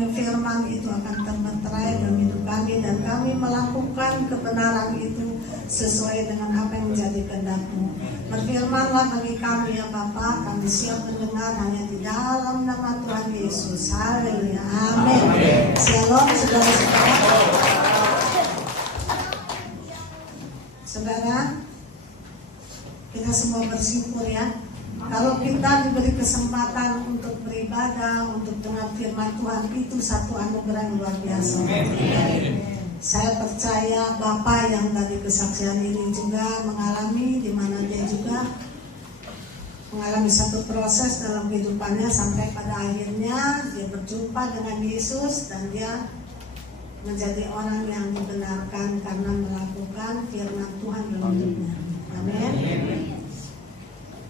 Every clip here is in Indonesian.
kiranya firman itu akan termeterai dalam hidup kami, dan kami melakukan kebenaran itu sesuai dengan apa yang menjadi kehendak-Mu. Berfirmanlah bagi kami ya Bapa, kami siap mendengar hanya di dalam nama Tuhan Yesus. Haleluya, amin. Shalom saudara-saudara. Saudara, kita semua bersyukur ya, kalau kita diberi kesempatan untuk beribadah, untuk dengar firman Tuhan, itu satu anugerah yang luar biasa. Saya percaya Bapak yang dari kesaksian ini juga mengalami, di mana dia juga mengalami satu proses dalam kehidupannya sampai pada akhirnya dia berjumpa dengan Yesus dan dia menjadi orang yang dibenarkan karena melakukan firman Tuhan dalam hidupnya. Amin.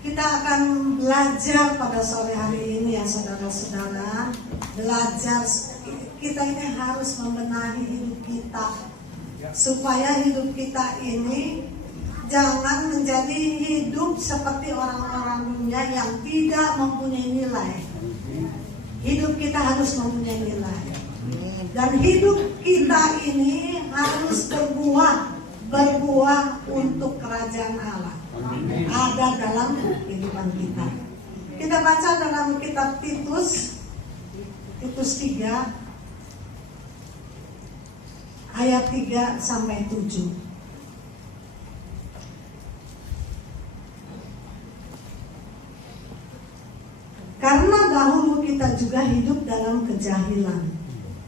Kita akan belajar pada sore hari ini ya saudara-saudara. Belajar, kita ini harus membenahi hidup kita supaya hidup kita ini jangan menjadi hidup seperti orang-orang dunia yang tidak mempunyai nilai. Hidup kita harus mempunyai nilai. Dan hidup kita ini harus berbuah untuk kerajaan Allah. Ada dalam kehidupan kita. Kita baca dalam kitab Titus 3 ayat 3 sampai 7. Karena dahulu kita juga hidup dalam kejahilan,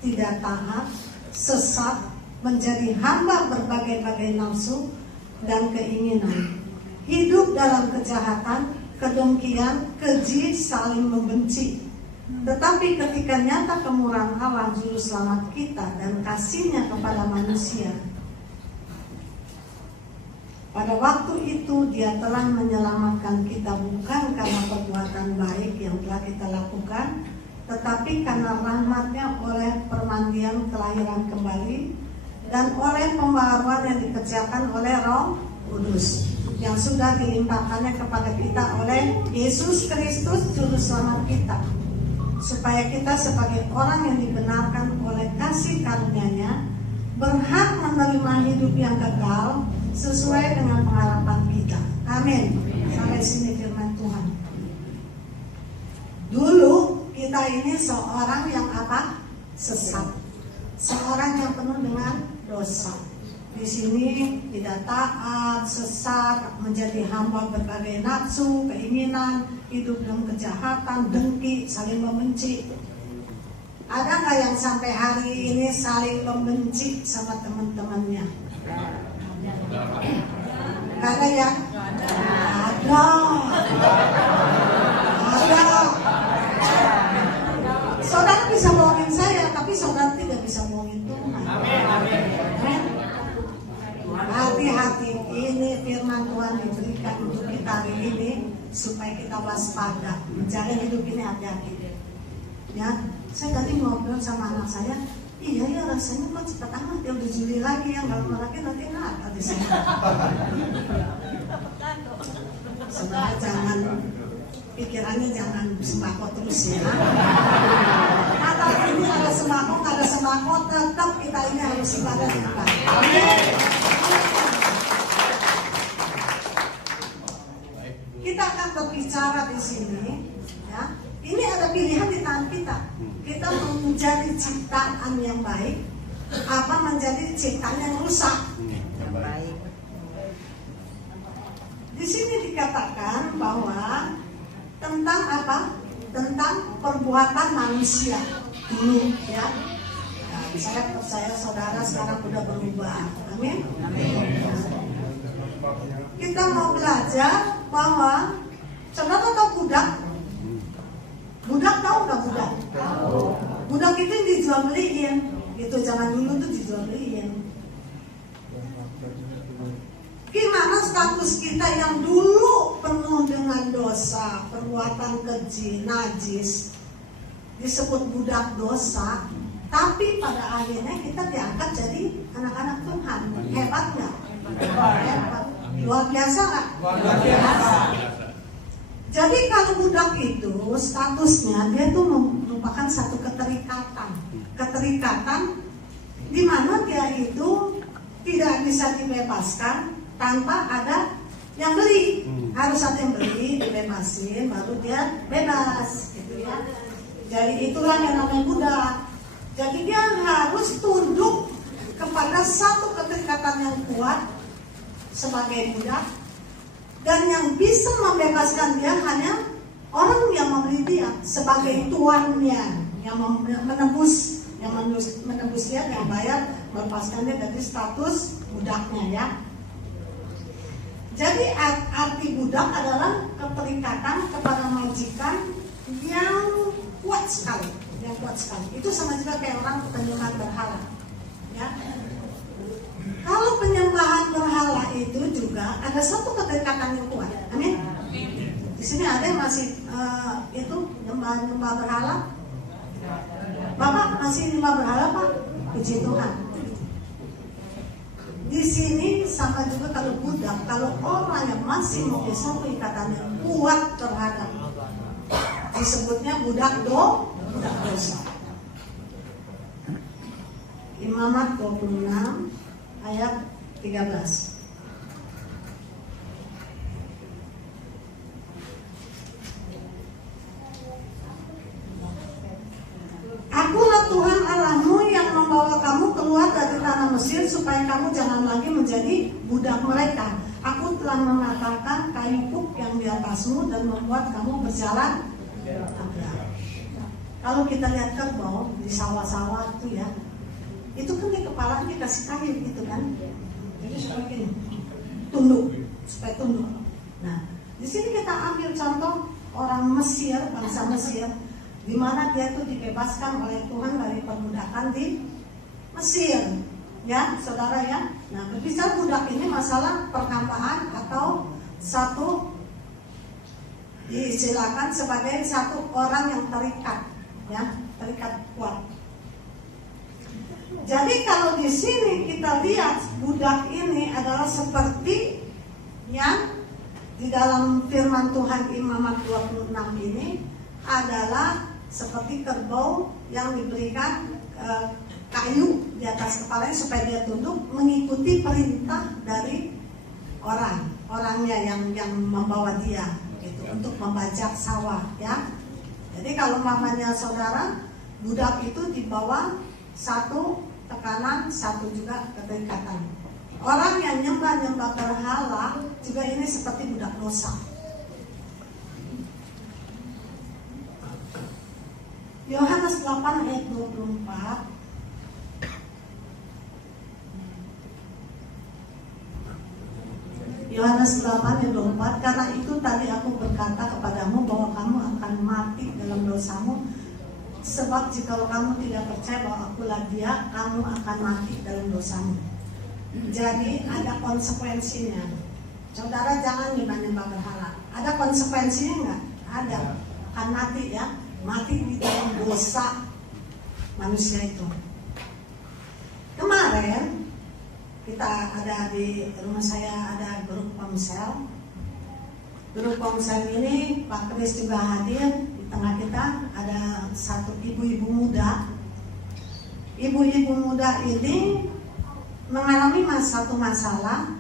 tidak taat, sesat, menjadi hamba berbagai-bagai nafsu dan keinginan. Hidup dalam kejahatan, kedengkian, keji, saling membenci. Tetapi ketika nyata kemurahan Allah juru selamat kita dan kasih-Nya kepada manusia, pada waktu itu Dia telah menyelamatkan kita bukan karena perbuatan baik yang telah kita lakukan, tetapi karena rahmat-Nya oleh permandian kelahiran kembali dan oleh pembaharuan yang dikerjakan oleh Roh Kudus yang sudah dilimpahkannya kepada kita oleh Yesus Kristus juru selamat kita, supaya kita sebagai orang yang dibenarkan oleh kasih karunia-Nya berhak menerima hidup yang kekal sesuai dengan pengharapan kita. Amin. Sampai sini firman Tuhan. Dulu kita ini seorang yang apa? Sesat. Seorang yang penuh dengan dosa. Di sini tidak taat, sesat, menjadi hamba berbagai nafsu, keinginan, hidup dalam kejahatan, dengki, saling membenci. Ada nggak yang sampai hari ini saling membenci sama teman-temannya? Nggak ada ya? Ada. Saudara bisa bohongin saya, tapi saudara tidak bisa bohongin Tuhan. Amin. Hati-hati, ini firman Tuhan diberikan untuk kita hari ini supaya kita waspada, menjaga hidup ini hati-hati. Ya, saya tadi ngobrol sama anak saya, iya ya rasanya kok cepat amat ya udah Juli lagi ya, kalau lagi nanti ada di sana. Sebenarnya jangan pikirannya jangan sembako terus ya. Atau ini ada sembako, tetap kita ini harus ibadah Tuhan. Amin. Kita akan berbicara di sini, ya. Ini ada pilihan di tangan kita. Kita mau menjadi ciptaan yang baik, apa menjadi ciptaan yang rusak. Di sini dikatakan bahwa tentang apa? Tentang perbuatan manusia dulu, ya. Nah, saya percaya saudara sekarang sudah berubah. Amin. Kita mau belajar bahwa saudara tahu budak? Budak tahu nggak budak? Tahu. Budak itu dijual beliin. Itu zaman dulu tuh dijual beliin. Gimana status kita yang dulu penuh dengan dosa, perbuatan keji, najis, disebut budak dosa, tapi pada akhirnya kita diangkat jadi anak-anak Tuhan. Hebat nggak? Hebat. Luar biasa nggak? Luar biasa. Jadi kalau budak itu statusnya dia tuh merupakan satu keterikatan. keterikatan di mana dia itu tidak bisa dibebaskan tanpa ada yang beli. Harus ada yang beli, dibebasin, baru dia bebas, gitu ya. Jadi itulah yang namanya budak. Jadi dia harus tunduk kepada satu keterikatan yang kuat sebagai budak, dan yang bisa membebaskan dia hanya orang yang membeli dia sebagai tuannya, yang menebus dia, yang bayar, melepaskan dia dari status budaknya ya. Jadi arti budak adalah keterikatan kepada majikan yang kuat sekali, Itu sama juga kayak orang penyembahan berhala, ya. Kalau penyembahan berhala itu juga ada satu keterikatan yang kuat, amin. Di sini ada yang masih itu nyembah berhala. Bapak masih nyembah berhala, Pak? Puji Tuhan. Di sini sama juga kalau budak, kalau orang yang masih mempunyai satu ikatan yang kuat terhadap, disebutnya budak dosa. Imamat 26 ayat 13. Akulah Tuhan Allahmu yang membawa kamu keluar dari tanah Mesir supaya kamu jangan lagi menjadi budak mereka. Aku telah mematahkan kayu puk yang di atasmu dan membuat kamu berjalan tegak. Kalau kita lihat kerbau di sawah-sawah itu ya, itu kan di kepala dikasih kayu gitu kan. Jadi supaya tunduk, supaya tunduk. Nah, di sini kita ambil contoh orang Mesir, bangsa Mesir, di mana dia itu dibebaskan oleh Tuhan dari perbudakan di Mesir, ya saudara ya. Nah, berbicara budak ini masalah perhambaan atau satu diistilahkan sebagai satu orang yang terikat, ya terikat kuat. Jadi kalau di sini kita lihat budak ini adalah seperti yang di dalam firman Tuhan Imamat 26 ini adalah seperti kerbau yang diberikan kayu di atas kepalanya supaya dia tunduk mengikuti perintah dari orangnya yang membawa dia gitu, untuk membajak sawah ya. Jadi kalau mamanya saudara, budak itu dibawa satu tekanan, satu juga keterikatan. Orang yang nyembah berhala juga ini seperti budak dosa. Yohanes 8 ayat 24. Yohanes 8 ayat 24, karena itu tadi aku berkata kepadamu bahwa kamu akan mati dalam dosamu, sebab jika kamu tidak percaya bahwa akulah dia, kamu akan mati dalam dosamu. Jadi ada konsekuensinya. Saudara jangan nyembah berhala. Ada konsekuensinya enggak? Ada. Akan mati ya. Mati di dalam dosa manusia itu. Kemarin kita ada di rumah saya ada grup komsel. Grup komsel ini Pak Kris juga hadir. Di tengah kita ada satu ibu-ibu muda. Ibu-ibu muda ini mengalami satu masalah.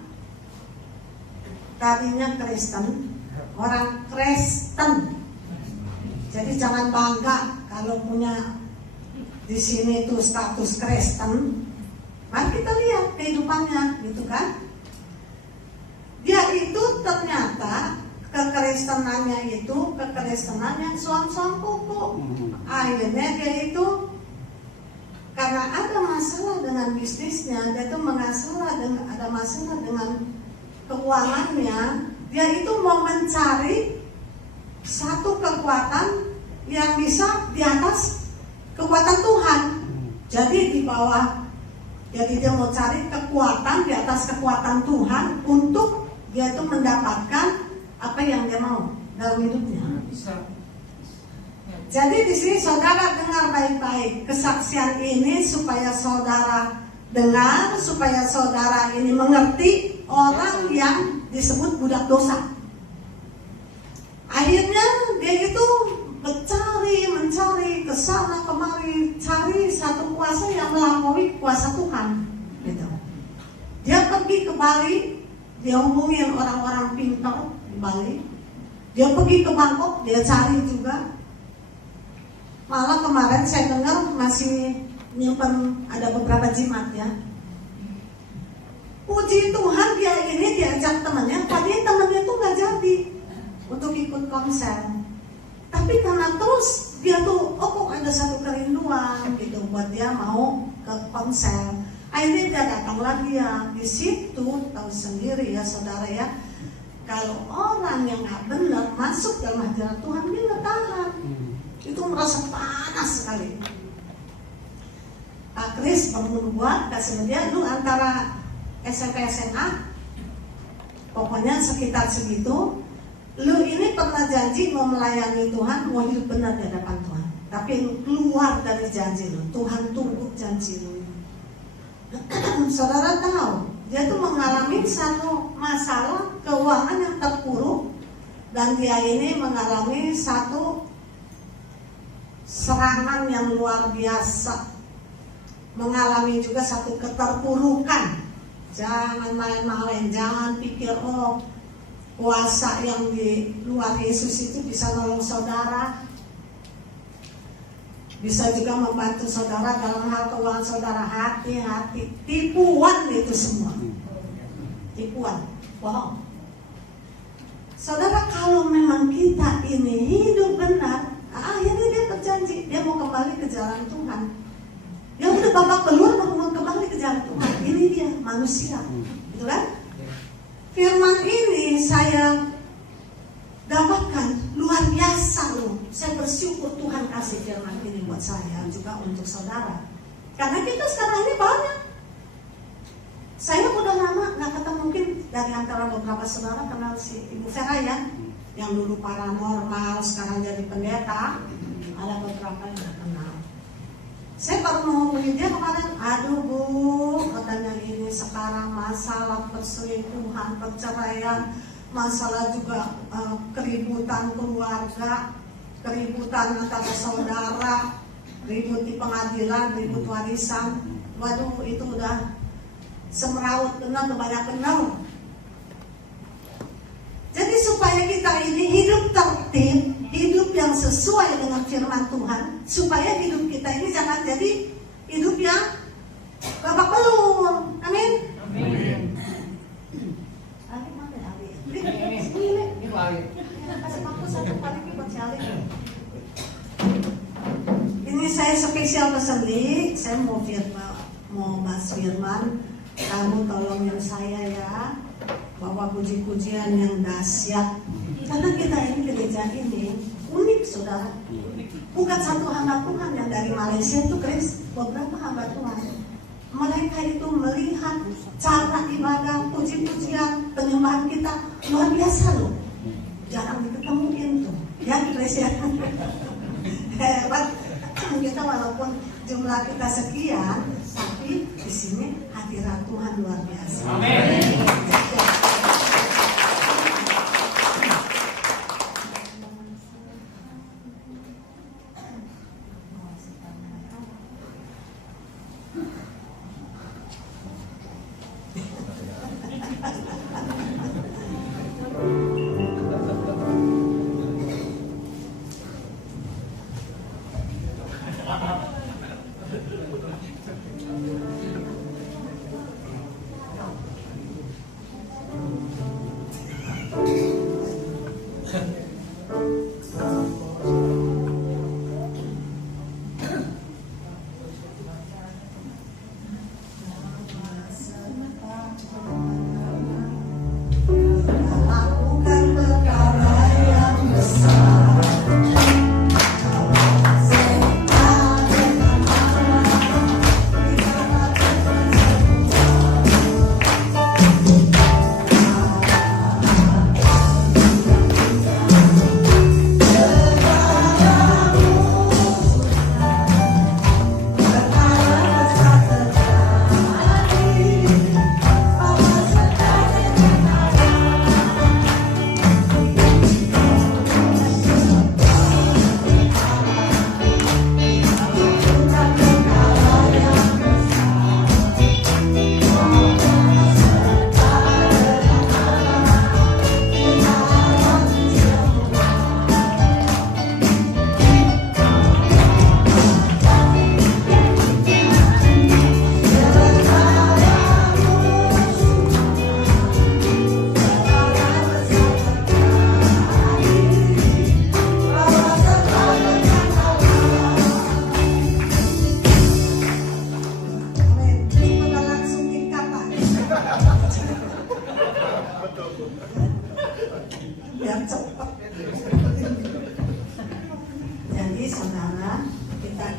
Tadinya Kristen, orang Kristen. Jadi jangan bangga kalau punya di sini itu status Kristen. Mari kita lihat kehidupannya, gitu kan? Dia itu ternyata kekristenannya itu kekristenan yang suam-suam kuku. Akhirnya dia itu karena ada masalah dengan bisnisnya, dia itu ada masalah dengan keuangannya, dia itu mau mencari satu kekuatan yang bisa di atas kekuatan Tuhan. Jadi di bawah, jadi dia mau cari kekuatan di atas kekuatan Tuhan untuk dia itu mendapatkan apa yang dia mau dalam hidupnya. Jadi di sini saudara dengar baik-baik kesaksian ini supaya saudara dengar, supaya saudara ini mengerti orang yang disebut budak dosa. Akhirnya dia itu mencari ke sana kemari, cari satu kuasa yang melampaui kuasa Tuhan. Gitu. Dia pergi ke Bali, dia hubungin orang-orang pintar di Bali. Dia pergi ke Bangkok, dia cari juga. Malah kemarin saya dengar masih nyimpen ada beberapa jimat ya. Puji Tuhan dia ini diajak temannya, tadi temannya tuh nggak jadi untuk ikut konser. Tapi karena terus dia tuh, kok ada satu kerinduan gitu buat dia mau ke konser. Akhirnya dia datanglah dia. Di situ tahu sendiri ya saudara ya, kalau orang yang nggak benar masuk dalam hadirat Tuhan dia nggak tahan. Itu merasa panas sekali. Pak Kris membuat kasih dia lu antara SMP SMA, pokoknya sekitar segitu. Lu ini pernah janji mau melayani Tuhan, mau hidup benar di hadapan Tuhan. Tapi lu keluar dari janji lu, Tuhan tunggu janji lu. Saudara tahu, dia tuh mengalami satu masalah keuangan yang terpuruk, dan dia ini mengalami satu serangan yang luar biasa, mengalami juga satu keterpurukan. Jangan main-main, jangan pikir kuasa yang di luar Yesus itu bisa nolong saudara, bisa juga membantu saudara dalam hal keuangan saudara. Hati-hati, tipuan itu semua, tipuan, bohong. Saudara, kalau memang kita ini hidup benar, akhirnya dia berjanji dia mau kembali ke jalan Tuhan. Dia udah babak belur mau kembali ke jalan Tuhan. Ini dia manusia, gitu kan? Firman ini saya dapatkan luar biasa loh. Saya bersyukur Tuhan kasih firman ini buat saya juga untuk saudara. Karena kita sekarang ini banyak. Saya udah lama nggak ketemu, mungkin dari antara beberapa saudara kenal si Ibu Vera ya, yang dulu paranormal sekarang jadi pendeta. Ada beberapa yang nggak kenal. Saya baru menghubungi dia kemarin, aduh Bu, katanya ini sekarang masalah perselingkuhan, perceraian, masalah juga keributan keluarga, keributan antara saudara, ribut di pengadilan, ribut warisan. Waduh, itu udah semeraut benar, banyak benar. Jadi supaya kita ini hidup tertib, hidup yang sesuai dengan firman Tuhan, supaya hidup kita ini jangan jadi hidup yang babak belur. Amin. Amin. Ali mana Ali? Ini Ali. Kasih aku satu kali buat si Ali. Ini saya spesial pesan nih, saya mau bahas firman. Kamu tolongin saya ya, bawa puji-pujian yang dahsyat. Karena kita ini gereja ini unik saudara. Bukan satu hamba Tuhan yang dari Malaysia itu Chris, beberapa hamba Tuhan. Mereka itu melihat cara ibadah, puji-pujian, penyembahan kita luar biasa loh. Jarang diketemuin tuh. Ya Chris ya. Hebat. Kita walaupun jumlah kita sekian, tapi di sini hadirat Tuhan luar biasa. Amin.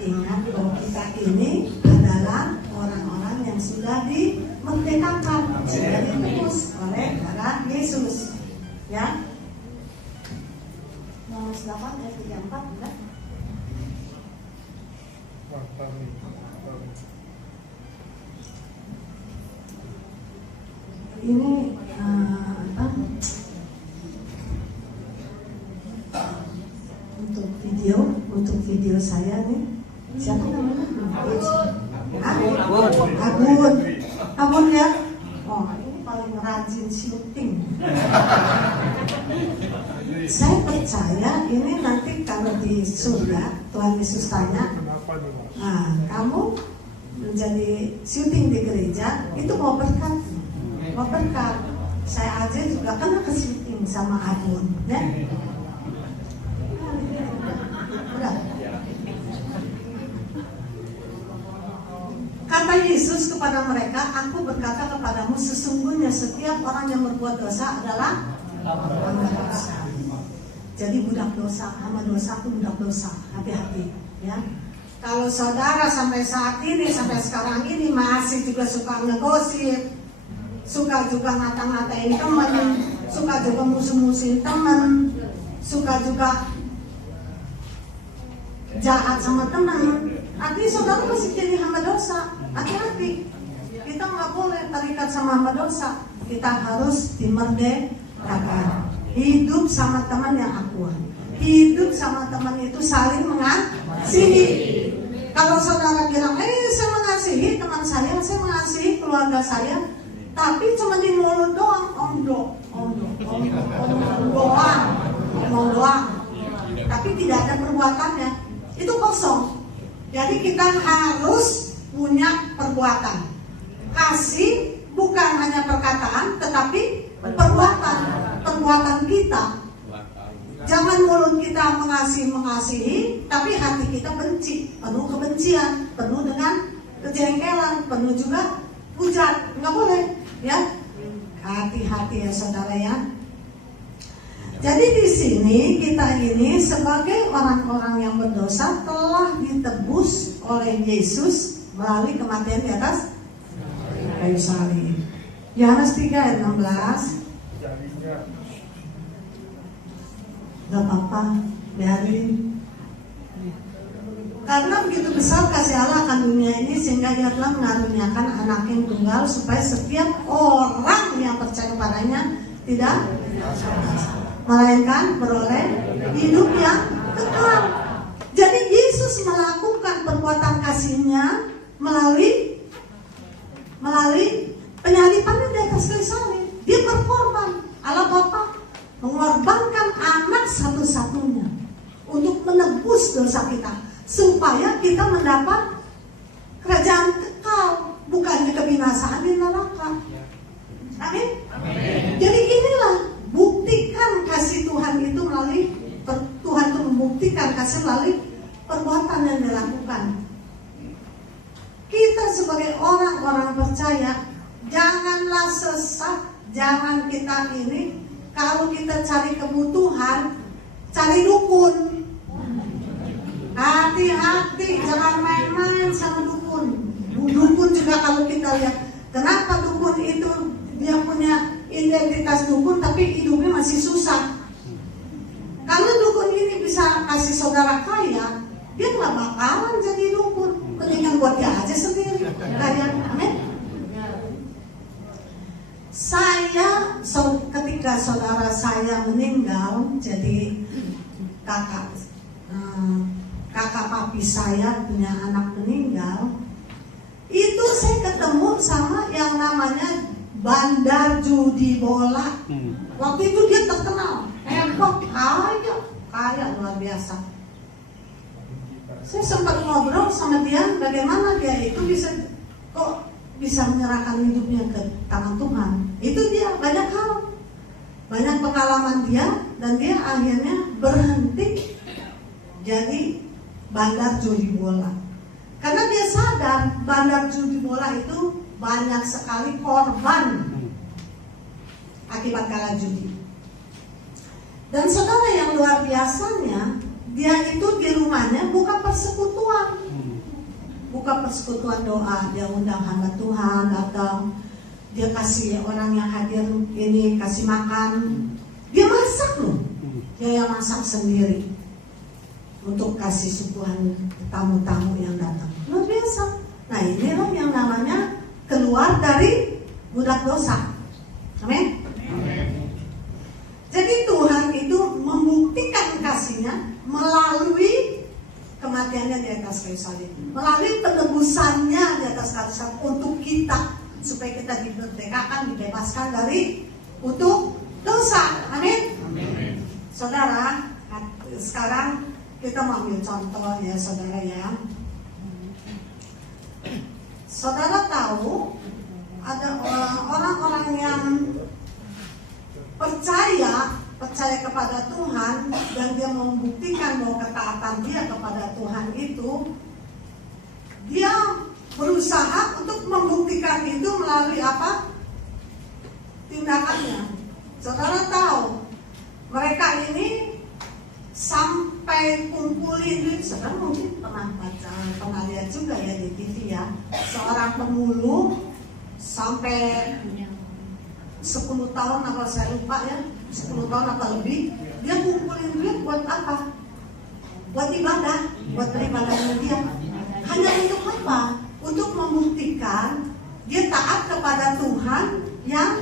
ingat bahwa kita ini adalah orang-orang yang sudah dimerdekakan, sudah ditebus oleh darah Yesus. Ya. Yohanes 8 ayat 34 enggak? Ini apa? Untuk video saya nih. Siapa namanya? Abun ya. Oh, ini paling rajin syuting. Saya percaya ini nanti kalau di surga Tuhan Yesus tanya, kamu menjadi syuting di gereja itu mau berkat? Mau berkat? Saya aja juga kena ke syuting sama Abun, ya. Kata Yesus kepada mereka, aku berkata kepadamu, sesungguhnya setiap orang yang berbuat dosa adalah budak dosa. Jadi budak dosa, hamba dosa itu budak dosa. Hati-hati, ya. Kalau saudara sampai saat ini, sampai sekarang ini masih juga suka ngegosip, suka juga ngata-ngatain teman, suka juga musuh-musuhin teman, suka juga jahat sama teman, artinya saudara masih jadi hamba dosa. Hati-hati, kita nggak boleh terikat sama hamba dosa. Kita harus dimerdekakan. Hidup sama teman yang akuan, hidup sama teman itu saling mengasihi. Kalau saudara bilang, saya mengasihi teman saya mengasihi keluarga saya, tapi cuma di mulut doang, omong doang, tapi tidak ada perbuatannya, itu kosong. Jadi kita harus punya perbuatan. Kasih bukan hanya perkataan, tetapi perbuatan kita. Jangan mulut kita mengasihi, tapi hati kita benci, penuh kebencian, penuh dengan kejengkelan, penuh juga hujat. Nggak boleh, ya. Hati-hati ya saudara ya. Jadi di sini kita ini sebagai orang-orang yang berdosa telah ditebus oleh Yesus melalui kematian di atas kayu salib. Yohanes 3 ayat 16. Gak apa-apa, biarin. Karena begitu besar kasih Allah akan dunia ini sehingga Dia telah mengaruniakan anak yang tunggal supaya setiap orang yang percaya padanya tidak melainkan beroleh hidup yang kekal. Jadi Yesus melakukan perbuatan kasih-Nya melalui penyalibannya di atas kayu salib. Dia berkorban. Allah Bapa mengorbankan anak satu-satunya untuk menebus dosa kita, supaya kita mendapat kerajaan kekal, bukannya kebinasaan di neraka. Amin. Jadi inilah buktikan kasih Tuhan itu melalui Tuhan itu membuktikan kasih melalui perbuatan yang dilakukan. Kita sebagai orang-orang percaya, janganlah sesat, jangan kita ini kalau kita cari kebutuhan, cari dukun. Hati-hati, jangan main-main sama dukun. Dukun juga kalau kita lihat, kenapa dukun itu dia punya identitas dukun tapi hidupnya masih susah. Kalau dukun ini bisa kasih saudara kaya, dia nggak bakalan jadi dukun. Mendingan buat dia aja sendiri kaya. Amin. Ketika saudara saya meninggal, jadi kakak papi saya punya anak meninggal, itu saya ketemu sama yang namanya bandar judi bola. Waktu itu dia terkenal, hebat, kaya luar biasa. Saya sempat ngobrol sama dia, bagaimana dia itu bisa menyerahkan hidupnya ke tangan Tuhan. Itu dia banyak hal, banyak pengalaman dia, dan dia akhirnya berhenti jadi bandar judi bola. Karena dia sadar bandar judi bola itu banyak sekali korban akibat kalah judi. Dan saudara yang luar biasanya, dia itu di rumahnya bukan persekutuan. buka persekutuan doa, dia undang hamba Tuhan datang, dia kasih orang yang hadir ini kasih makan, dia masak loh, dia yang masak sendiri untuk kasih suguhan tamu-tamu yang datang. Luar biasa. Nah, inilah yang namanya keluar dari budak dosa. Amin. Jadi Tuhan itu membuktikan kasihnya melalui kematiannya di atas kayu salib, melalui penebusannya di atas kayu salib untuk kita, supaya kita dimerdekakan, dibebaskan dari kutuk dosa. Amin. Saudara, sekarang kita mau ambil contoh ya saudara ya. Saudara tahu ada orang-orang yang percaya kepada Tuhan dan dia membuktikan bahwa ketaatan dia kepada Tuhan itu, dia berusaha untuk membuktikan itu melalui apa? Tindakannya. Saudara tahu mereka ini sampai kumpulin duit. Saudara mungkin pernah baca, pernah lihat juga ya di TV ya, seorang pemulung sampai 10 tahun apa saya lupa ya, 10 tahun apa lebih, dia kumpulin duit buat apa? Buat ibadah, buat beribadahnya dia. Hanya untuk apa? Untuk membuktikan dia taat kepada Tuhan yang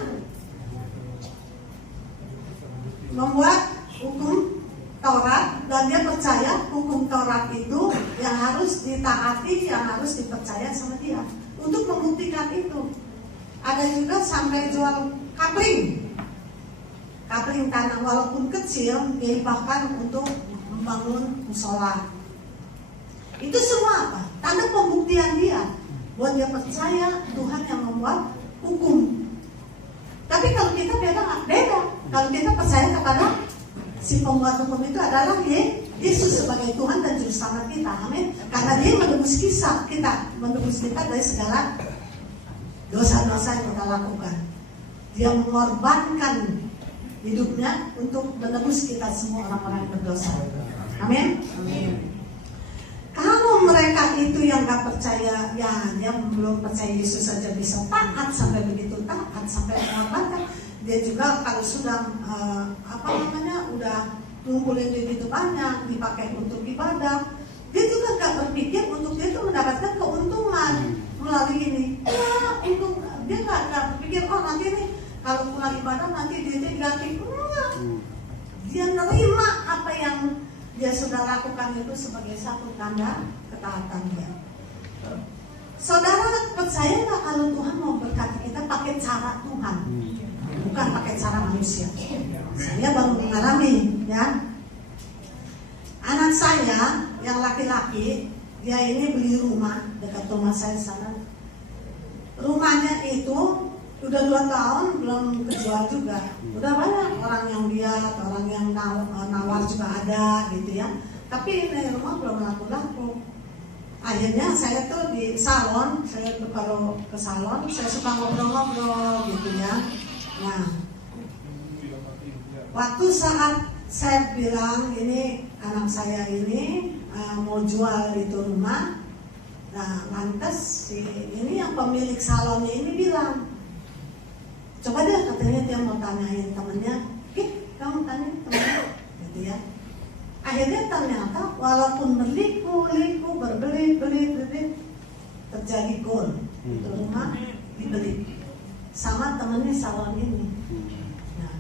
membuat hukum Taurat, dan dia percaya hukum Taurat itu yang harus ditaati, yang harus dipercaya sama dia. Untuk membuktikan itu, ada juga sampai jual kapling tanah walaupun kecil, dia bahkan untuk membangun musola. Itu semua apa? Tanda pembuktian dia buat dia percaya Tuhan yang membuat hukum. Tapi kalau kita beda. Kalau kita percaya kepada si pembuat hukum itu adalah Yesus sebagai Tuhan dan Juru Selamat kita. Amin. Karena dia menebus kita dari segala dosa-dosa yang kita lakukan. Dia mengorbankan hidupnya untuk menebus kita semua orang-orang yang berdosa. Amin. Kalau mereka itu yang gak percaya, ya dia belum percaya Yesus saja bisa taat sampai begitu taat sampai mengorbankan. Dia juga kalau sudah udah ngumpulin duit itu banyak dipakai untuk ibadah, dia juga gak berpikir untuk dia itu mendapatkan keuntungan melalui ini. Ya, untuk dia gak berpikir nanti nih kalau pulang ibadah nanti dia diganti. Dia nerima apa yang dia sudah lakukan itu sebagai satu tanda ketaatan dia. Saudara percaya nggak kalau Tuhan mau berkati kita pakai cara Tuhan, bukan pakai cara manusia? Saya baru mengalami ya. Anak saya yang laki-laki, dia ini beli rumah dekat rumah saya sana. Rumahnya itu udah 2 tahun belum kejual juga. Udah banyak orang yang lihat, orang yang nawar juga ada gitu ya. Tapi ini rumah belum laku-laku. Akhirnya saya tuh di salon, saya kalau ke salon, saya suka ngobrol-ngobrol gitu ya. Nah, waktu saat saya bilang ini anak saya ini mau jual itu rumah, nah lantas ini yang pemilik salonnya ini bilang, coba deh katanya dia mau tanyain temennya, kamu tanya temennya, gitu ya. Akhirnya ternyata walaupun berliku-liku, berbeli, terjadi gol, itu rumah dibeli sama temennya salon ini. Nah,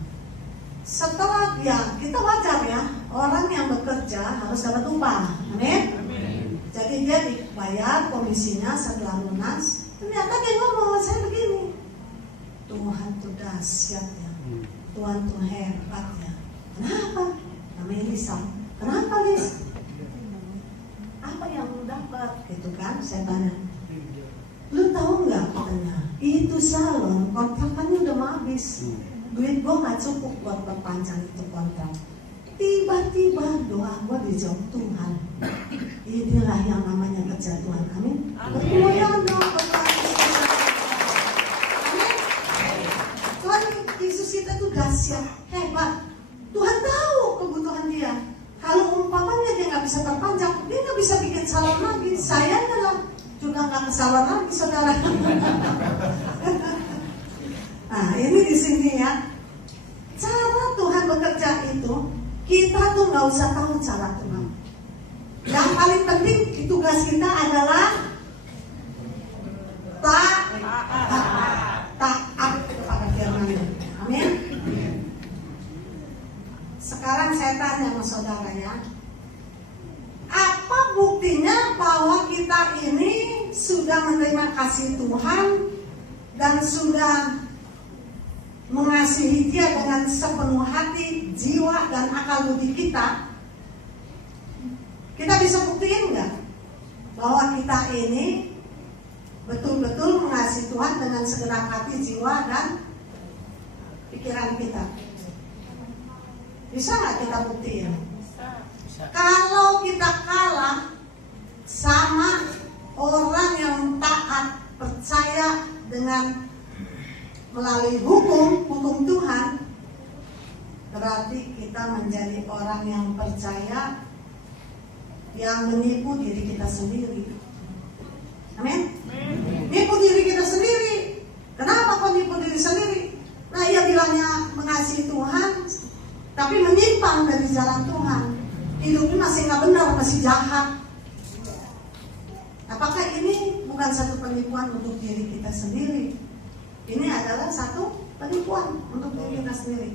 setelah ya kita wajar ya, orang yang bekerja harus dapat upah, amin. Jadi dia dibayar komisinya setelah lunas. Ternyata dia ngomong saya begini, Tuhan tuh dahsyat ya, Tuhan tuh hebat ya. Kenapa? Namanya Lisa. Kenapa Lis? Apa yang lu dapat? Gitu kan? Saya tanya. Lu tahu nggak katanya? Itu salon kontrakannya udah mau habis. Duit gua nggak cukup buat perpanjang itu kontrak. Tiba-tiba doa gua dijawab Tuhan. Inilah yang namanya kerja Tuhan. Amin. Berkemuliaan dong Tuhan. Amin. Tuhan Yesus kita tuh dahsyat, hebat. Tuhan tahu kebutuhan dia. Kalau umpamanya dia nggak bisa perpanjang, dia nggak bisa bikin salon lagi. Sayangnya lah juga nggak kesalon lagi saudara. Nah ini di sini ya, cara Tuhan bekerja itu kita tuh nggak usah tahu cara Tuhan. Yang paling penting tugas kita adalah taat kepada firman-Nya. Amin. Sekarang saya tanya sama saudara ya, apa buktinya bahwa kita ini sudah menerima kasih Tuhan dan sudah mengasihi Dia dengan sepenuh hati, jiwa, dan akal budi kita? Kita bisa buktiin nggak bahwa kita ini betul-betul mengasihi Tuhan dengan segenap hati, jiwa, dan pikiran kita? Bisa nggak kita buktiin? Bisa. Kalau kita kalah sama orang yang taat, percaya dengan melalui hukum Tuhan, berarti kita menjadi orang yang percaya, yang menipu diri kita sendiri. Amin. Nipu diri kita sendiri. Kenapa kok nipu diri sendiri? Nah, ia bilangnya mengasihi Tuhan, tapi menyimpang dari jalan Tuhan. Hidupnya masih nggak benar, masih jahat. Apakah ini bukan satu penipuan untuk diri kita sendiri? Ini adalah satu penipuan untuk diri kita sendiri.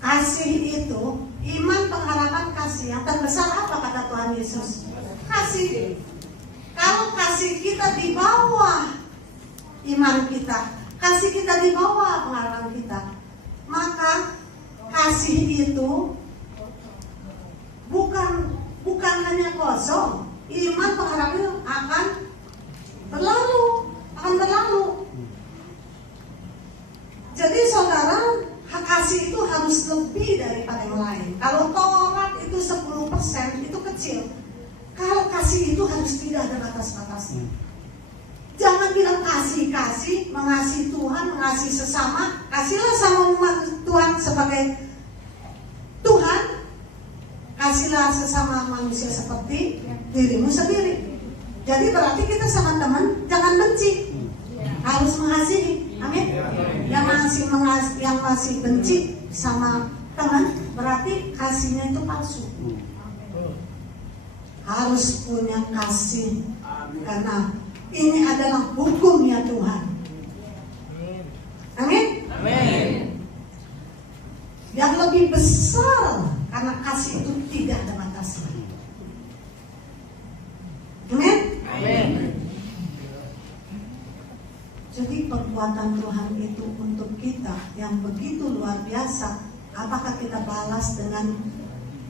Kasih itu, iman, pengharapan, kasih. Yang terbesar apa kata Tuhan Yesus? Kasih. Kalau kasih kita di bawah iman kita, kasih kita di bawah pengharapan kita, maka kasih itu bukan hanya kosong. Iman, pengharapan akan berlalu. Jadi saudara, hak kasih itu harus lebih daripada yang lain. Kalau Taurat itu 10%, itu kecil. Kalau kasih itu harus tidak ada batas-batasnya. Jangan bilang kasih, mengasihi Tuhan, mengasihi sesama. Kasihlah sama umat Tuhan sebagai Tuhan. Kasihlah sesama manusia seperti dirimu sendiri. Jadi berarti kita sama teman jangan benci, harus mengasihi. Amin. Yang masih benci sama teman, berarti kasihnya itu palsu. Harus punya kasih, karena ini adalah hukumnya Tuhan. Amin. Yang lebih besar, karena kasih itu tidak ada batasnya. Amin. Jadi perbuatan Tuhan itu untuk kita yang begitu luar biasa. Apakah kita balas dengan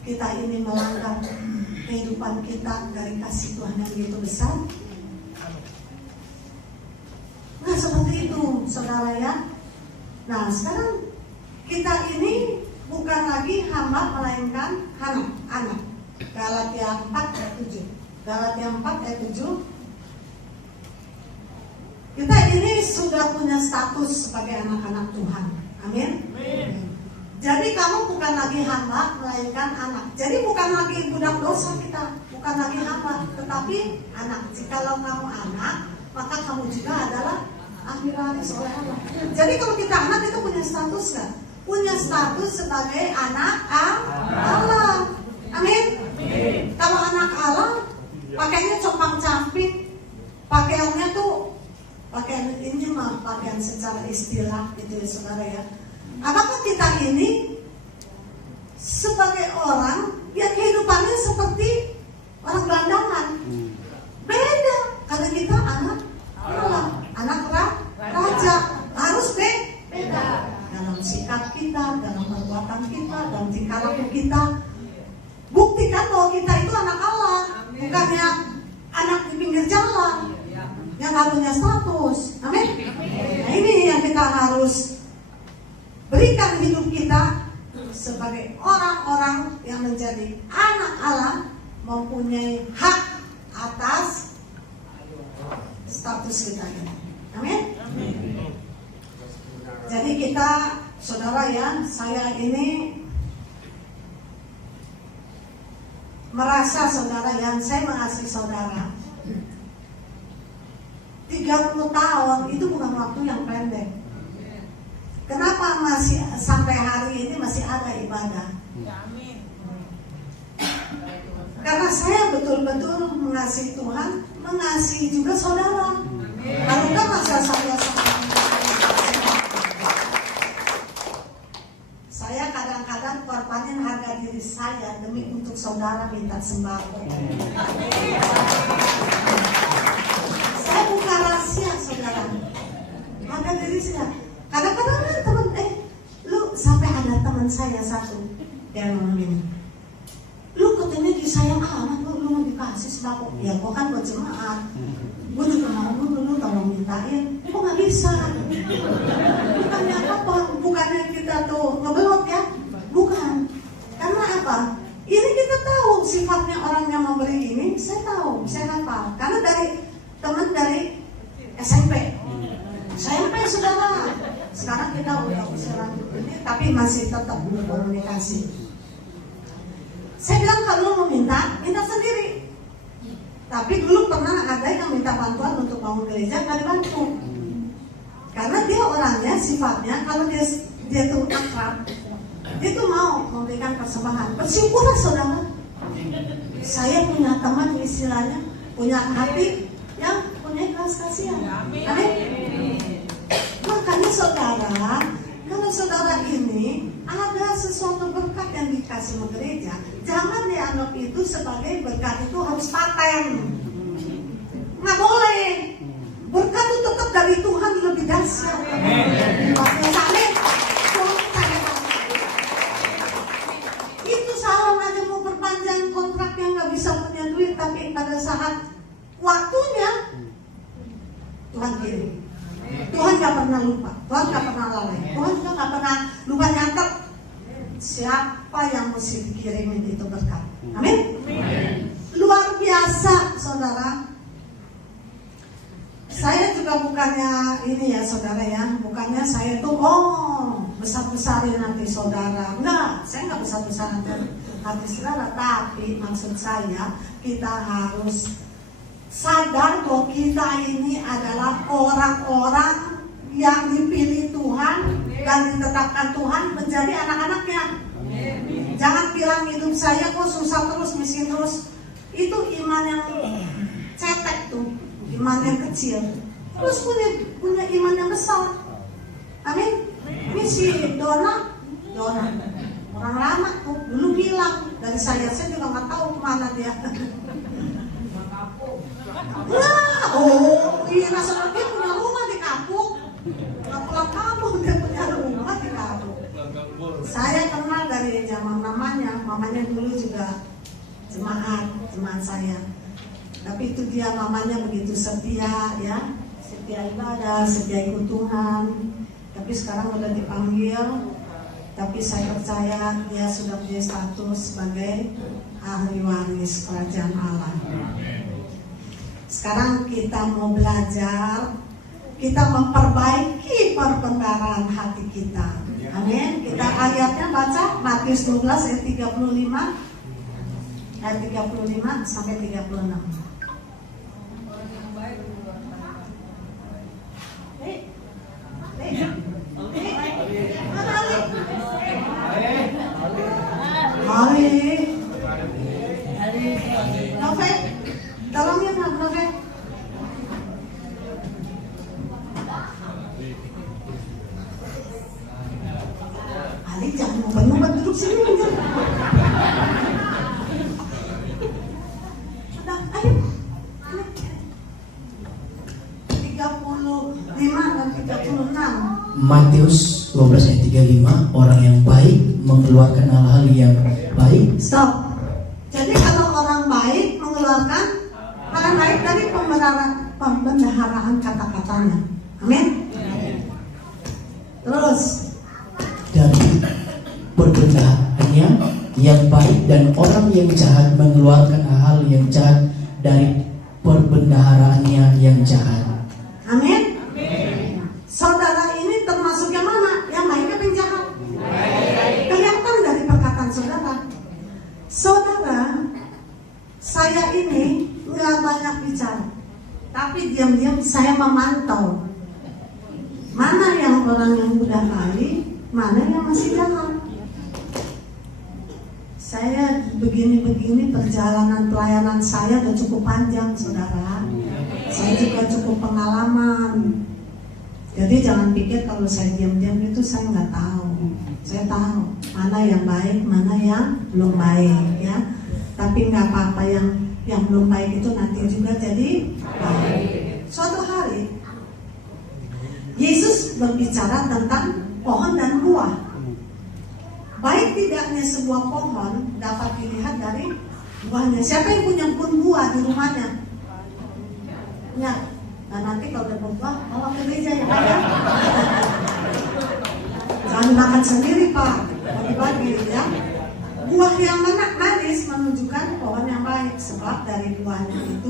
kita ini melanggar kehidupan kita dari kasih Tuhan yang begitu besar? Nah seperti itu saudara ya. Nah sekarang kita ini bukan lagi hamba melainkan anak. Galatia 4 ayat 7. Galatia 4 ayat 7. Kita ini sudah punya status sebagai anak-anak Tuhan. Amin. Jadi kamu bukan lagi hamba melainkan anak. Jadi bukan lagi budak dosa kita, bukan lagi hamba, tetapi anak. Jikalau kamu anak, maka kamu juga adalah ahli waris oleh Allah. Jadi kalau kita anak itu punya status kan? Punya status sebagai anak Allah. Amin. Kalau anak Allah, pakainya compang-camping, pakaiannya tuh pakaian ini mah pakaian secara istilah gitu ya saudara ya. Apakah kita ini sebagai orang yang kehidupannya seperti orang gelandangan? Beda, karena kita anak Allah, anak raja, harus beda dalam sikap kita, dalam perbuatan kita, dalam tingkah laku kita. Buktikan bahwa kita itu anak Allah, bukannya anak di pinggir jalan yang gak punya status. Amin. Nah ini yang kita harus berikan hidup kita sebagai orang-orang yang menjadi anak Allah, mempunyai hak atas status kita ini. Amin. Jadi kita, saudara ya, saya ini merasa saudara yang saya mengasihi saudara, 30 tahun itu bukan waktu yang pendek. Kenapa masih sampai hari ini masih ada ibadah? Karena saya betul-betul mengasihi Tuhan, mengasihi juga saudara. Kalau enggak masa saya kadang-kadang korbanin harga diri saya demi untuk saudara minta sembako. Saya buka rahasia saudara, harga diri saya. Kadang-kadang teman, lu sampai ada teman saya satu yang ngomong gini, lu katanya disayang amat, lu mau dikasih sembako. Ya gua kan buat jemaat, gua juga mau lu tolong mintain. Kok nggak bisa? Bukannya apa, bukannya kita tuh ngebelot ya, bukan. Karena apa? Ini kita tahu sifatnya orang yang memberi ini, saya tahu, saya hafal. Karena dari teman dari SMP, saudara. Sekarang kita udah bisa lanjut ini, tapi masih tetap berkomunikasi. Saya bilang kalau mau minta sendiri. Tapi dulu pernah ada yang minta bantuan untuk bangun gereja, nggak dibantu. Karena dia orangnya, sifatnya, kalau dia tuh akrab, dia tuh mau memberikan persembahan. Bersyukurlah saudara. Saya punya teman istilahnya, punya hati yang punya kelas kasihan. Amin. Makanya saudara, kalau saudara ini ada sesuatu berkat yang dikasih ke gereja, jangan dianggap itu sebagai berkat itu harus paten. Nggak boleh. Berkat itu tetap dari Tuhan lebih dahsyat. Amin. Itu salah aja mau perpanjang kontraknya nggak bisa punya duit, tapi pada saat waktunya Tuhan kirim. Tuhan gak pernah lupa, Tuhan gak pernah lalai, Tuhan juga gak pernah lupa nyatet siapa yang mesti dikirimin itu berkat. Amin. Luar biasa saudara. Saya juga bukannya ini ya saudara ya, bukannya saya tuh besar-besarin nanti saudara. Enggak, saya gak besar-besarin hati saudara, tapi maksud saya kita harus sadar bahwa kita ini adalah orang-orang yang dipilih Tuhan dan ditetapkan Tuhan menjadi anak-anaknya. Jangan bilang hidup saya kok susah terus, miskin terus. Itu iman yang cetek tuh, iman yang kecil. Terus punya iman yang besar. Amin. Ini si Dona orang lama tuh dulu bilang dari saya juga nggak tahu kemana dia. Iya seperti punya rumah di Kapuk. Nggak pulang kampung, dia punya rumah di Kapuk. Saya kenal dari zaman mamanya dulu juga jemaat saya. Tapi itu dia mamanya begitu setia ya, setia ibadah, setia ikut Tuhan. Tapi sekarang udah dipanggil. Tapi saya percaya dia sudah punya status sebagai ahli waris kerajaan Allah. Sekarang kita mau belajar, kita memperbaiki perbendaharaan hati kita. Amin. Kita ayatnya baca Matius 12 ayat 35 sampai 36. Nove, tolongin Nove. Ali jangan ngumpet-ngumpet, duduk sini. Sudah, ayo. 35 dan 36. Matius 12 ayat 35, orang yang baik mengeluarkan hal-hal yang baik. Stop. Jadi kalau orang baik mengeluarkan hal yang baik dari pembendaharaan kata-katanya. Amin. Terus Dari perbendaharaannya yang baik, dan orang yang jahat mengeluarkan hal yang jahat dari perbendaharaannya yang jahat. amin. Saudara ini termasuk yang mana? Yang baik atau yang jahat? Kelihatan dari perkataan saudara. Saudara, saya ini nggak banyak banyak bicara. Tapi diam-diam saya memantau mana yang orang yang udah baik, mana yang masih jahat. Saya begini-begini, perjalanan pelayanan saya udah cukup panjang, saudara. Saya juga cukup pengalaman. Jadi jangan pikir kalau saya diam-diam itu saya nggak tahu. Saya tahu mana yang baik, mana yang belum baik, ya. Tapi nggak apa-apa, yang belum baik itu nanti juga jadi baik. Suatu hari Yesus berbicara tentang pohon dan buah. Baik tidaknya sebuah pohon dapat dilihat dari buahnya. Siapa yang punya pohon buah di rumahnya? Ya. Nah, nanti kalau udah berbuah, bawa ke gereja ya Pak ya. Jangan makan sendiri Pak, bagi-bagi ya. Buah yang manis menunjukkan pohon yang baik, sebab dari buahnya itu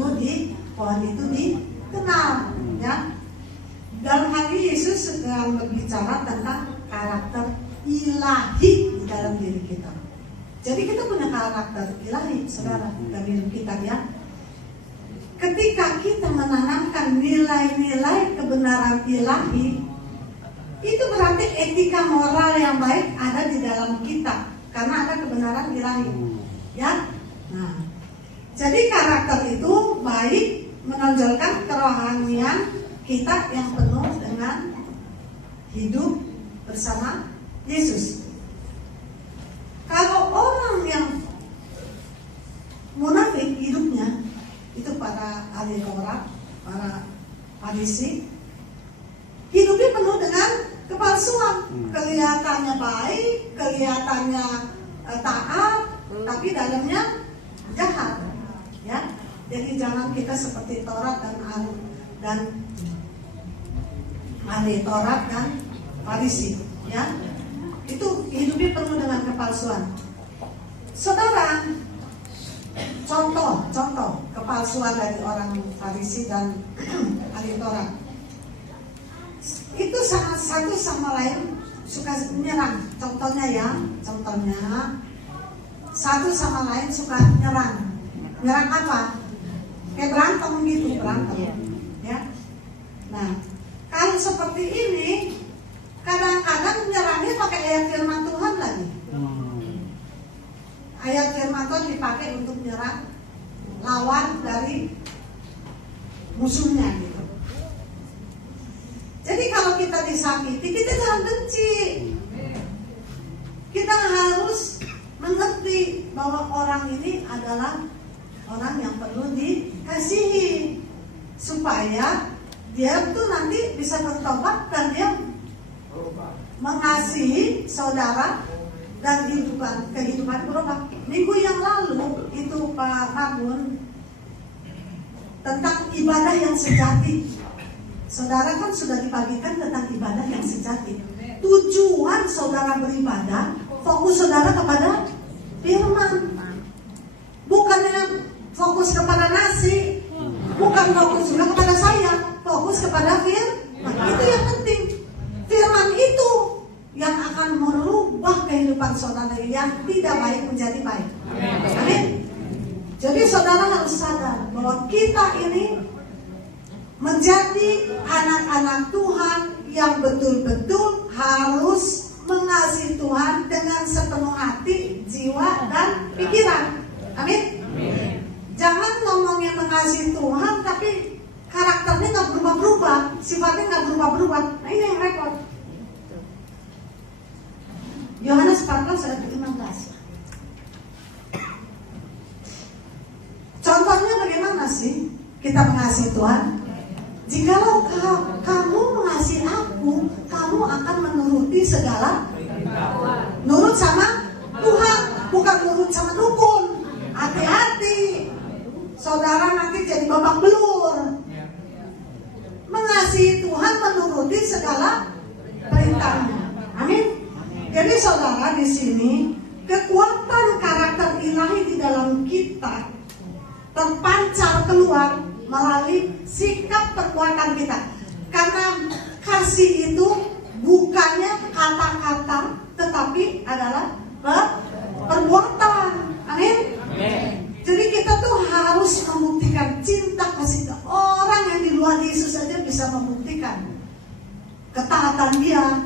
pohon itu dikenal, ya. Dalam hal ini Yesus sedang berbicara tentang karakter ilahi di dalam diri kita. Jadi kita punya karakter ilahi, saudara, dalam diri kita, ya. Ketika kita menanamkan nilai-nilai kebenaran ilahi, itu berarti etika moral yang baik ada di dalam kita, karena ada kebenaran ilahi, ya. Nah, jadi karakter itu baik, menonjolkan kerohanian kita yang penuh dengan hidup bersama Yesus. Kalau orang yang munafik hidupnya, itu para ahli Taurat, para Farisi, hidupnya penuh dengan kepalsuan. Kelihatannya baik, kelihatannya taat, tapi dalamnya jahat, ya. Jadi jangan kita seperti Taurat dan ahli Taurat dan Farisi, ya. Itu hidupnya penuh dengan kepalsuan. Saudara, contoh kepalsuan dari orang Farisi dan ahli Taurat. Itu satu sama lain suka menyerang. Contohnya satu sama lain suka nyerang. Nyerang apa? Kayak berantem gitu, ya. Nah, kalau seperti ini, kadang-kadang menyerangnya pakai ayat firman Tuhan lagi. Ayat firman Tuhan dipakai untuk menyerang lawan dari musuhnya gitu. Jadi kalau kita disakiti, kita jangan benci. Kita harus mengerti bahwa orang ini adalah orang yang perlu dikasihi, supaya dia tuh nanti bisa bertobat dan dia mengasihi saudara dan kehidupan berubah. Minggu yang lalu itu Pak Mamun tentang ibadah yang sejati. Saudara kan sudah dibagikan tentang ibadah yang sejati. Tujuan saudara beribadah, fokus saudara kepada firman, bukannya fokus kepada nasi, bukan fokus juga kepada saya, fokus kepada firman. Itu yang penting. Firman itu yang akan merubah kehidupan saudara yang tidak baik menjadi baik. Amin. Jadi saudara harus sadar bahwa kita ini menjadi anak-anak Tuhan yang betul-betul harus mengasihi Tuhan dengan sepenuh hati, jiwa, dan pikiran. Amin. Jangan ngomongnya mengasihi Tuhan tapi karakternya nggak berubah-berubah, sifatnya nggak berubah-berubah. Nah, ini yang repot. Yohanes 14 ayat 15. Contohnya bagaimana sih kita mengasihi Tuhan? Jikalau kamu mengasihi aku, kamu akan menuruti segala nurut sama Tuhan, bukan nurut sama dukun. Hati-hati, saudara nanti jadi babak belur. Mengasihi Tuhan menuruti segala perintahnya. Amin. Jadi saudara, di sini kekuatan karakter ilahi di dalam kita terpancar keluar melalui sikap perbuatan kita. Karena kasih itu bukannya kata-kata, tetapi adalah perbuatan. Amin. Jadi kita kita tuh harus membuktikan cinta kasih ke orang yang di luar Yesus saja bisa membuktikan ketaatan dia,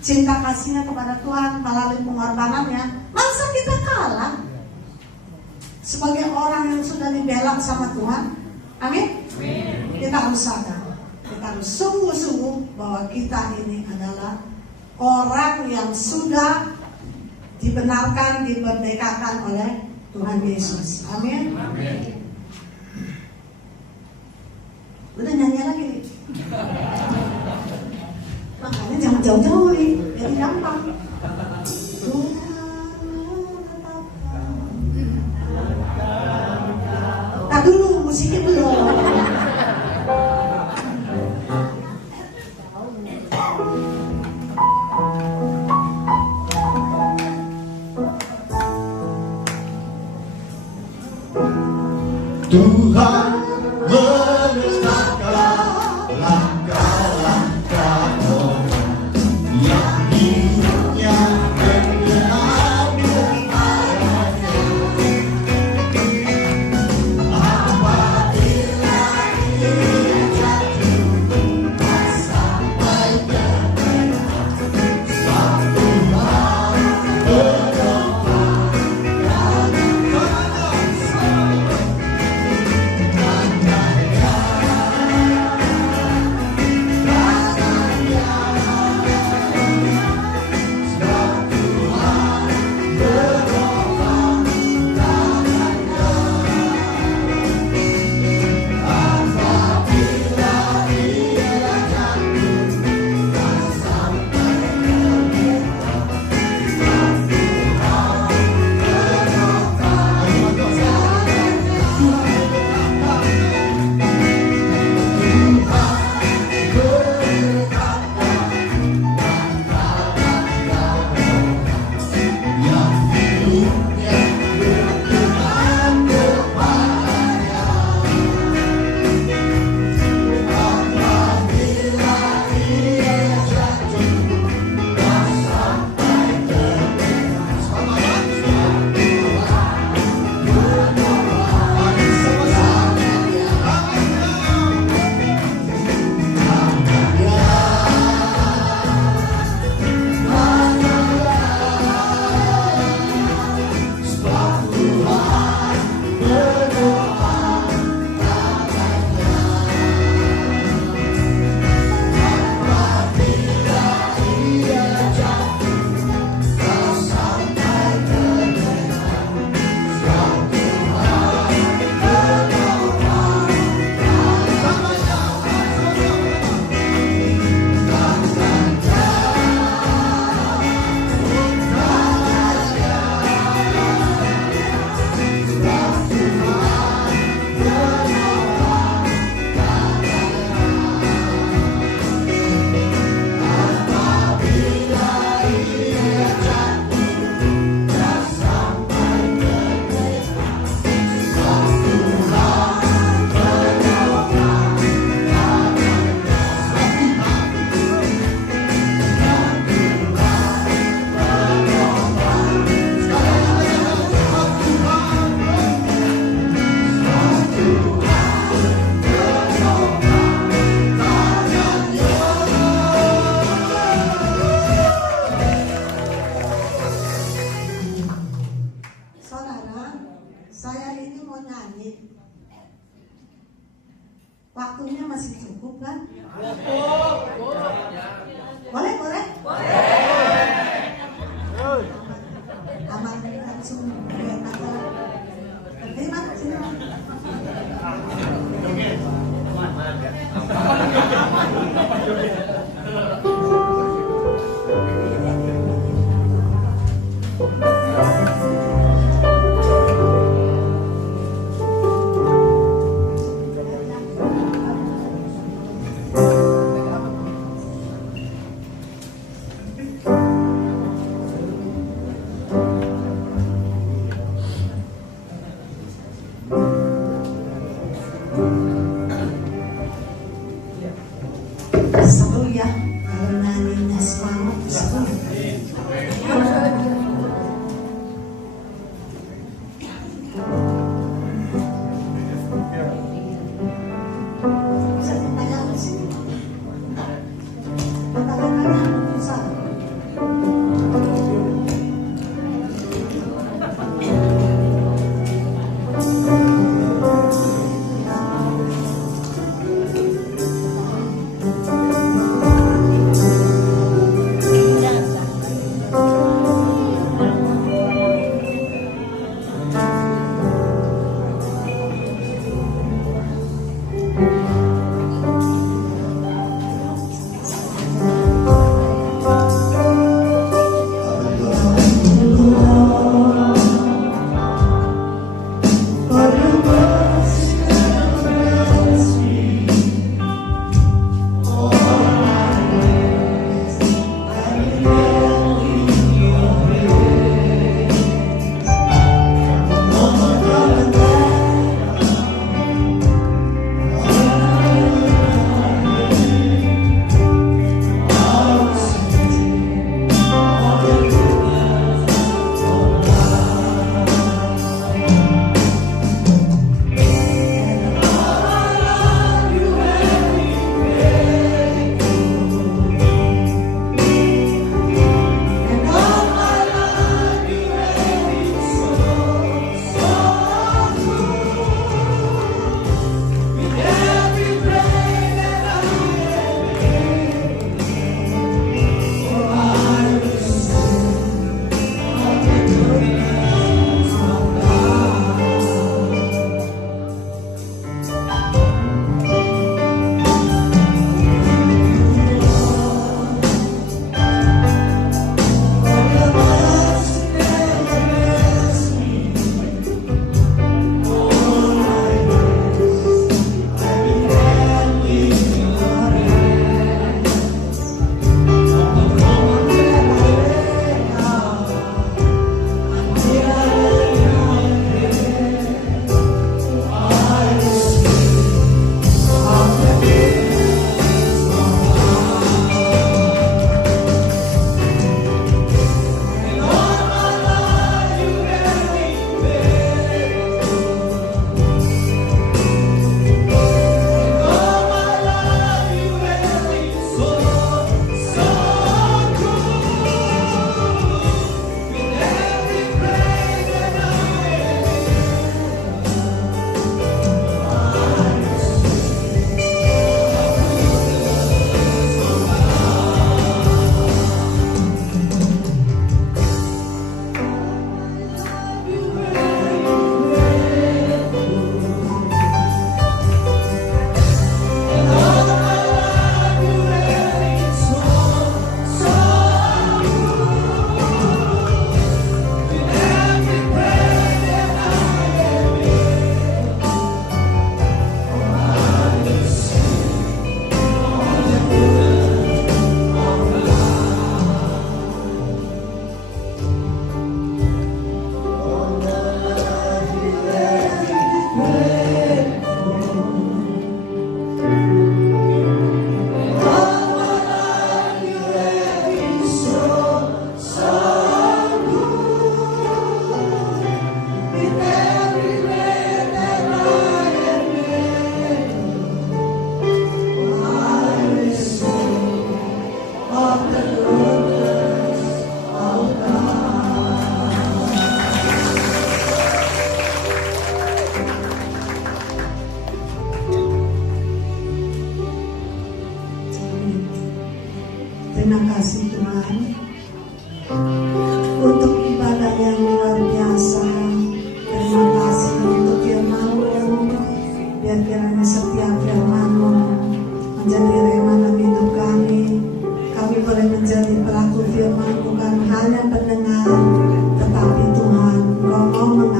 cinta kasihnya kepada Tuhan melalui pengorbanannya. Masa kita kalah sebagai orang yang sudah dibela sama Tuhan? Amin. Kita harus sadar, kita harus sungguh-sungguh bahwa kita ini adalah orang yang sudah dibenarkan, dimerdekakan oleh Tuhan Yesus. Amin. Udah nyanyi lagi. Makanya jangan jauh-jauh nih, jadi gampang. Tak dulu, musiknya belum. Tuhan menetapkan langkah-langkahmu yang hidupnya bergerak kepadanya. Apabila ia jatuh tak sampai terdekat, suatu hal berubah Waktunya masih cukup kan? Boleh, boleh? Aman langsung lihat aja. Terima kasih. Seru ya kalau nyanyinya semangat, seru. Bisa ditanya di sini. Tanya-tanya bisa. Terima kasih Tuhan untuk ibadah yang luar biasa. Terima kasih untuk firman-Mu, biar kiranya setiap firman-Mu menjadi rema dalam hidup kami. Kami boleh menjadi pelaku firman, bukan hanya pendengar, tetapi Tuhan Engkau mau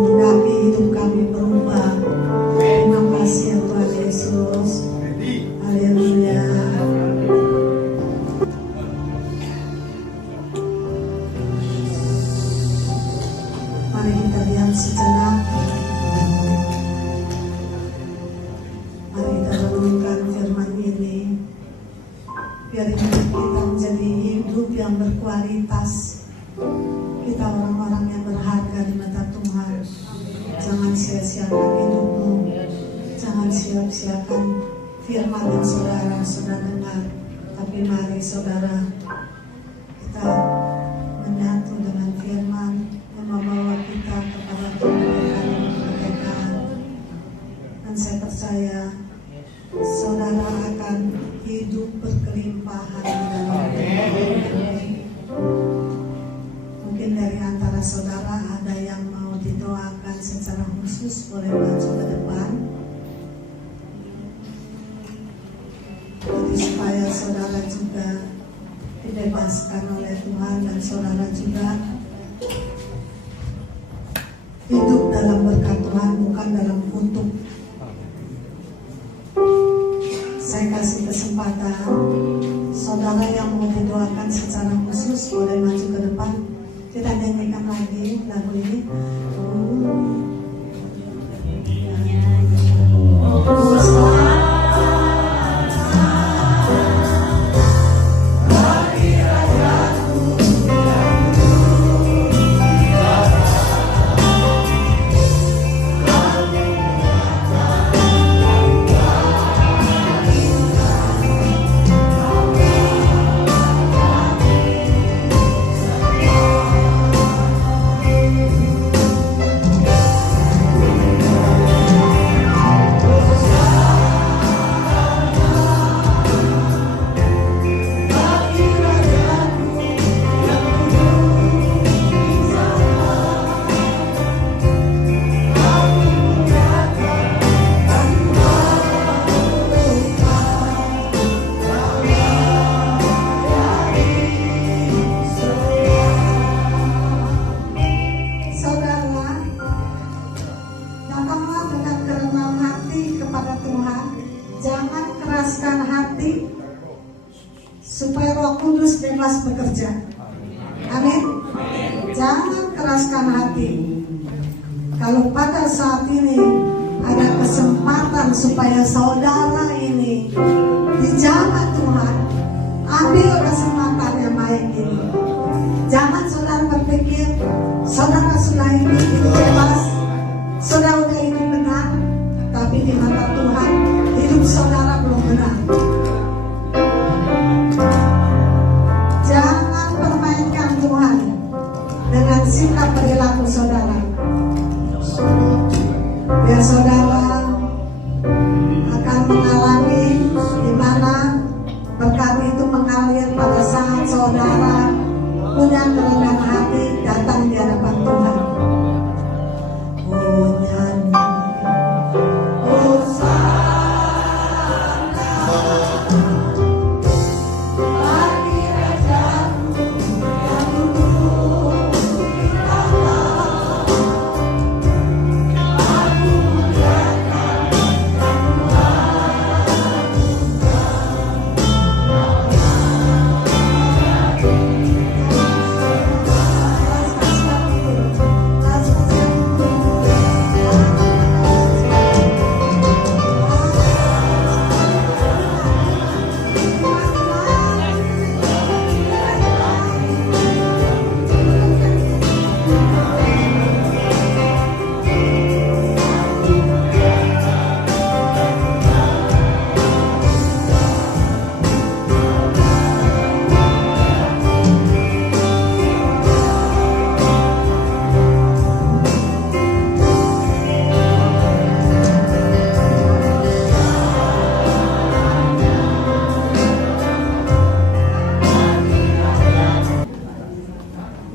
menggenapi hidup kami berubah. Terima kasih ya Tuhan Yesus. Haleluya. Mari kita lihat sejenak. Mari kita renungkan firman ini. Biar hidup kita menjadi hidup yang berkualitas. Kita orang-orang yang berharga di mata Tuhan. Jangan sia-siakan hidupmu. Jangan sia-siakan silakan firman yang saudara sudah dengar. Tapi mari saudara kita menyatu dengan firman yang membawa kita kepada kemerdekaan dan kemerdekaan. Dan saya percaya saudara akan hidup berkelimpahan di dalam Tuhan. Mungkin dari antara saudara ada yang mau didoakan secara khusus, boleh maju ke depan. Jadi supaya saudara juga dibebaskan oleh Tuhan dan saudara juga hidup dalam berkat Tuhan, bukan dalam kutuk. Saya kasih kesempatan saudara yang mau didoakan secara khusus boleh maju ke depan. Kita nyanyikan lagi lagu ini. Supaya Roh Kudus bebas bekerja. Amin. Jangan keraskan hati. Kalau pada saat ini ada kesempatan supaya saudara ini dijamah Tuhan, ambil kesempatan yang baik ini. Jangan saudara berpikir saudara sudah hidup bebas, saudara sudah hidup benar, tapi di mata Tuhan hidup saudara belum benar. Jangan permainkan Tuhan dengan sikap perilaku saudara. Biar saudara akan mengalami di mana berkat itu mengalir pada saat saudara punya kerendahan hati datang di hadapan Tuhan. Oh nyanyi, oh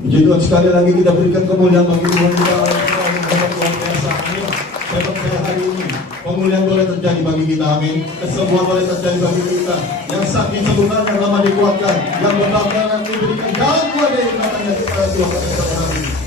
Puji Tuhan, sekali lagi kita berikan kemuliaan bagi Tuhan kita dapat luar biasa. Amin. Saya percaya hari ini pemulihan boleh terjadi bagi kita. Amin. Kesembuhan boleh terjadi bagi kita. Yang sakit sembuhkan, yang lama dikuatkan, yang bertambah nanti berikan jalan keluar dari belakangnya kepada Tuhan.